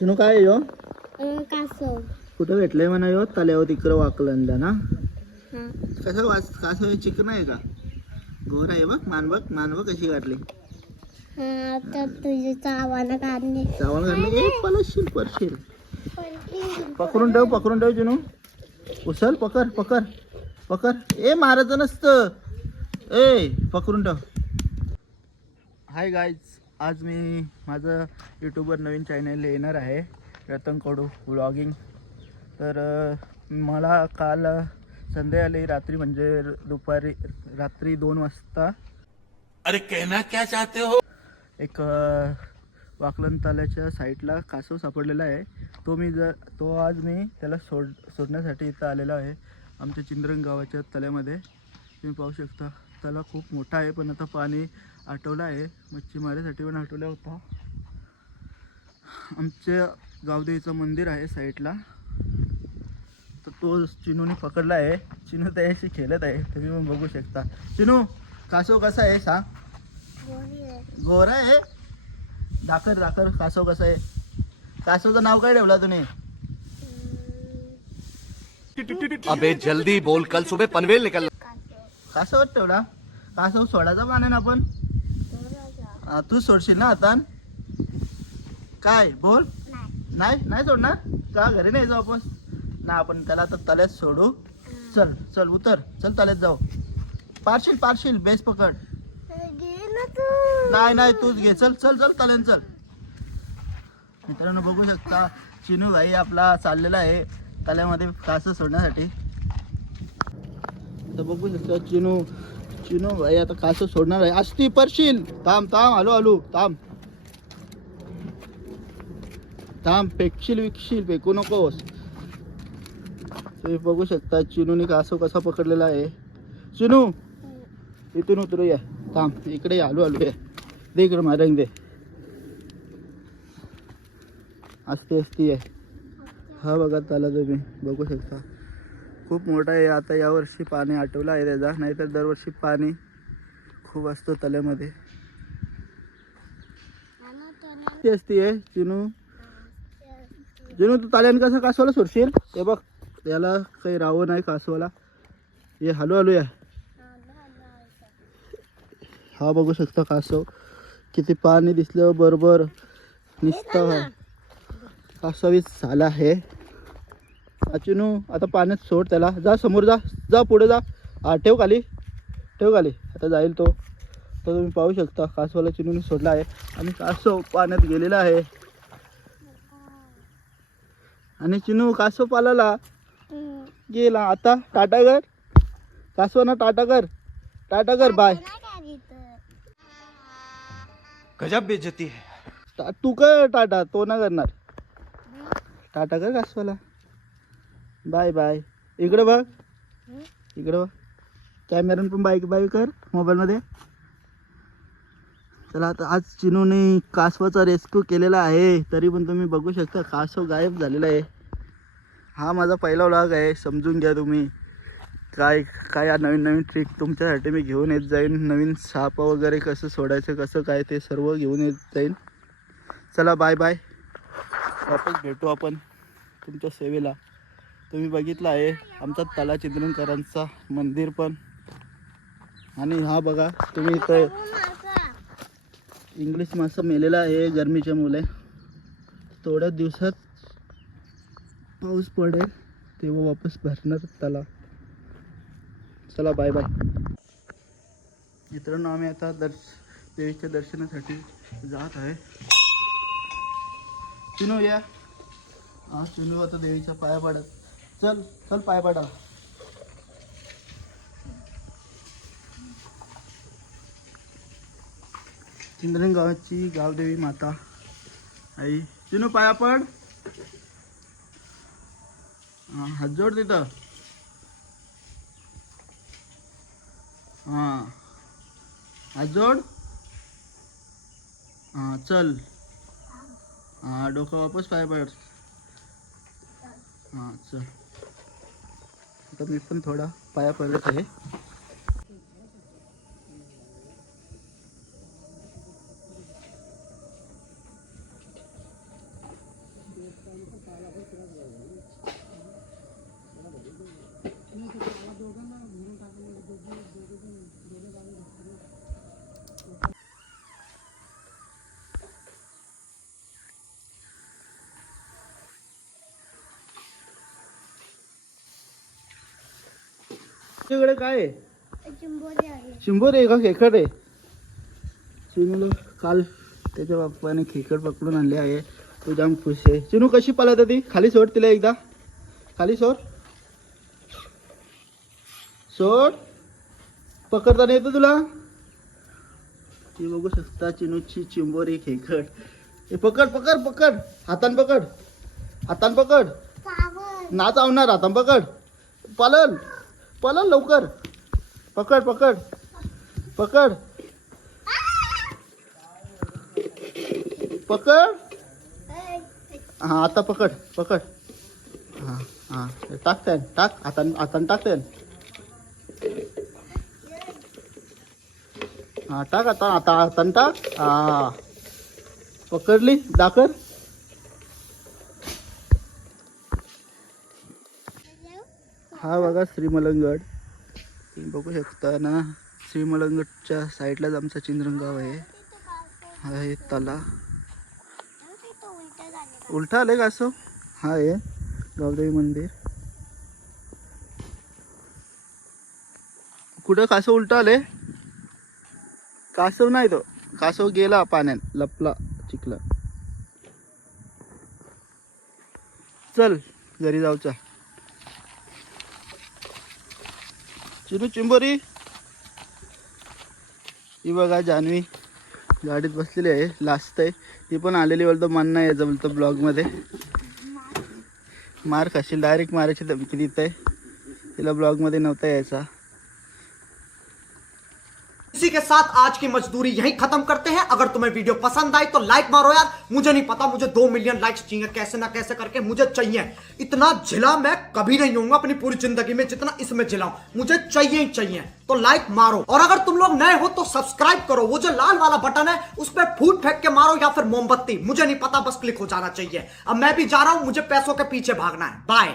चिनू काय आहे ह्यो? कासव. कुठं भेटलंय म्हणा ह्यो? तल्यावर तिकडं वाकलंदा ना. हा. कसं कासव चिकन आहे का? गोर आहे बघ, मान बघ कशी काढली. तर तुझी चावाला काढणे. चावल काढली पडशील. पकडून ठेव चिनू. उचल, पकड. ए मारायचं नसतं. ए पकडून ठेव. हाय गाईज, आज मी माझं यूट्यूबवर नवीन चॅनल येणार आहे, रतन कडू व्लॉगिंग. तर मला काल संध्याकाळी रात्री म्हणजे रात्री 2 वाजता अरे कहना क्या चाहते हो, एक वाकलन ताल्याच्या साईडला कासव सापडलेला आहे. तो आज मी त्याला सोडण्यासाठी इथं आलेला आहे, आमच्या चिंद्रंग गावाच्या तल्यामध्ये. तुम्ही पाहू शकता तला खूप मोठा आहे, पण आता पाणी आटवलं आहे. मच्छीमारीसाठी पण आटवला होता. आमच्या गावदेवीचं मंदिर आहे साईडला. तर तो चिनूने पकडला आहे. चिनू त्याशी खेळत आहे, तुम्ही पण बघू शकता. चिनू, कासव कसा आहे सांग? गोरा आहे. दाखर कासव कसा आहे? कासवचं नाव काय ठेवला तुम्ही? अबे जल्दी बोल, कल सुबह पनवेल निकल. कासव ठेवला. कासव सोडायचा पाण्यानं आपण. तू सोडशील ना आता? काय बोल? नाही सोडणार का? घरी नाही जाऊ वापस ना. आपण त्याला तर तल्यात सोडू. चल उतर, चल तल्यात जाऊ. पारशील बेस पकड. नाही तूच घे. चल तल्यात चल. मित्रांनो बघू शकता चिनू भाई आपला चाललेला आहे तल्यामध्ये कासव सोडण्यासाठी. तर बघू शकता चिनू भाई आता कासव सोडणार आहे. असती परशील. थांब आलो थांब. फेकशील फेकू नकोस. तुम्ही बघू शकता चिनूने कासव कसा पकडलेला आहे. चिनू इथून उतरूया. थांब इकडे आलो ये. दे इकडे मारंग दे. असती आहे. हा बघा त्याला तुम्ही बघू शकता खूप मोठा आहे. आता यावर्षी पाणी आटवलं आहे त्याचा, नाहीतर दरवर्षी पाणी खूप असतं तल्यामध्ये. असती आहे चिनू तू ताल्याने कसं कासवाला सोडशील? हे बघ त्याला काही राव नाही कासवाला. ये हलू या. हा बघू शकता कासव किती पाणी दिसलं बरोबर नुसतं कासवीच झाला आहे. चिनू आता पाण्यात सोड त्याला. जा समोर जा पुढे जा. ठेव खाली. आता जाईल तो. तर तुम्ही पाहू शकता कासवाला चिनूने सोडला आहे आणि कासव पाण्यात गेलेला आहे. आणि चिनू कासव पालाला गेला. आता टाटा कर कासवाना. टाटा कर बाय. गजब बेइज्जती है. तू कर टाटा, तो ना करणार. टाटा कर कासवाला. बाय. इकडे बघ. कॅमेरान पण बाय कर मोबाईलमध्ये. चला आता आज चिनूने कासवाचा रेस्क्यू केलेला आहे, तरी पण तुम्ही बघू शकता कासव गायब झालेला आहे. हा माझा पहिला व्लॉग आहे, समजून घ्या तुम्ही. काय नवीन ट्रिक तुमच्यासाठी मी घेऊन येत जाईन. नवीन साप वगैरे कसं सोडायचं कसं काय ते सर्व घेऊन येत जाईन. चला बाय. वापस भेटू आपण तुमच्या सेवेला. तुम्ही बघितलं आहे आमचा तला चिंद्रनकरांचा मंदिर पण. आणि हा बघा तुम्ही इथं इंग्लिश मासा मेलेला आहे गरमीच्या मुले. थोड्या दिवसात पाऊस पडेल तेव्हा वापस भरणार तला. चला बाय. मित्रांनो आम्ही आता देवीच्या दर्शनासाठी जात आहे. चिनू या. चिनू आता देवीच्या पाया पडत. चल पाय पडा. चिंद्रंग गावाची गावदेवी माता आई. चिनू पाया पड. हात जोड तिथं. हात जोड. चल. डोकं वापस पाय पड. चल. आता मी पण थोडा पाया पडत आहे. तुझ्याकडे काय आहे? चिंबोरी आहे. शिंबोर आहे का खेकड आहे? चिनूला काल त्याच्या बाप्पाने खेकड पकडून आणले आहे. तो जाम खुश आहे. चिनू कशी पळत ती? खाली सोड तिला एकदा. खाली सोड. सोड. पकडताना येतं तुला? ती बघू शकता चिनूची चिंबोरी खेकड. हे पकड पकड पकड. हातान पकड. हातान पकड. सावध. ना चावणार. हातान पकड. पळल पळल लवकर. पकड पकड पकड पकड. हा आता पकड पकड. हा हा टाक त्यान टाक. हातान हातान टाक त्यान. हा टाक आता आता हातान टाक. हा पकडली दाखल. हा बघा श्रीमलंगड. तुम्ही बघू शकता ना, श्रीमलंगडच्या साईडलाच आमचा चिंद्रगाव आहे. हा आहे तला. उलटा आले का असं? हा आहे गावदेवी मंदिर. कुठं कासव उलटा आले? कासव नाही, तो कासव गेला पाण्यात, लपला चिखला. चल घरी जाऊचा. चिनू चिंबोरी. ही बघा जान्हवी गाडीत बसलेली आहे, लास्ट आहे. ती पण आलेली, बोलतो मन नाही यायचं बोलतो ब्लॉगमध्ये. मार खाशील, डायरेक्ट मारायची धमकी देत आहे. तिला ब्लॉगमध्ये नव्हता यायचा. इसी के साथ आज की मजदूरी यहीं खत्म करते हैं। अगर तुम्हें वीडियो पसंद आई तो लाइक मारो यार। मुझे नहीं पता, मुझे 2 मिलियन लाइक्स चाहिए, कैसे ना कैसे करके मुझे चाहिए। इतना झिला मैं कभी नहीं होऊंगा अपनी पूरी जिंदगी में जितना इसमें झिलाऊं, मुझे चाहिए ही चाहिए। तो लाइक मारो, और अगर तुम लोग नए हो तो सब्सक्राइब करो। वो जो लाल वाला बटन है उस पर फूट फेंक के मारो या फिर मोमबत्ती, मुझे नहीं पता, बस क्लिक हो जाना चाहिए। अब मैं भी जा रहा हूं, मुझे पैसों के पीछे भागना है। बाय।